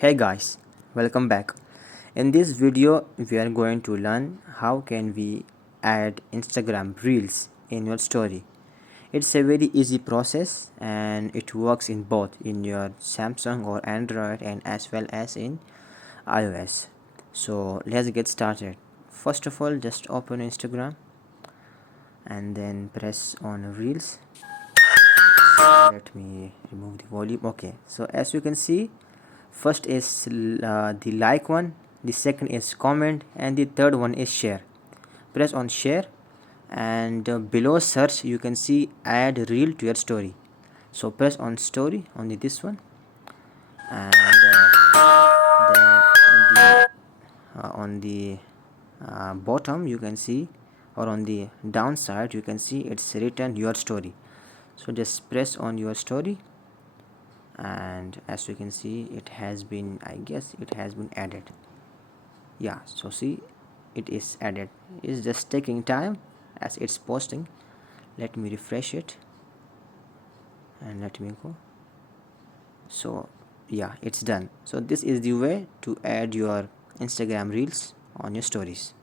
Hey guys, welcome back. In this video we are going to learn how can we add Instagram Reels in your story. It's a very easy process and it works in both in your Samsung or Android and as well as in iOS. So let's get started. First of all, just open Instagram and then press on Reels. Let me remove the volume. Okay, so as you can see, first is the like one, the second is comment, and the third one is share. Press on share, and below search you can see add reel to your story. So press on story on this one, and then on the bottom you can see, or on the downside you can see it's written your story. So just press on your story, and as you can see it has been, I guess it has been added. Yeah, so see, it is added. It's just taking time as it's posting. Let me refresh it and let me go. So yeah, it's done. So this is the way to add your Instagram Reels on your stories.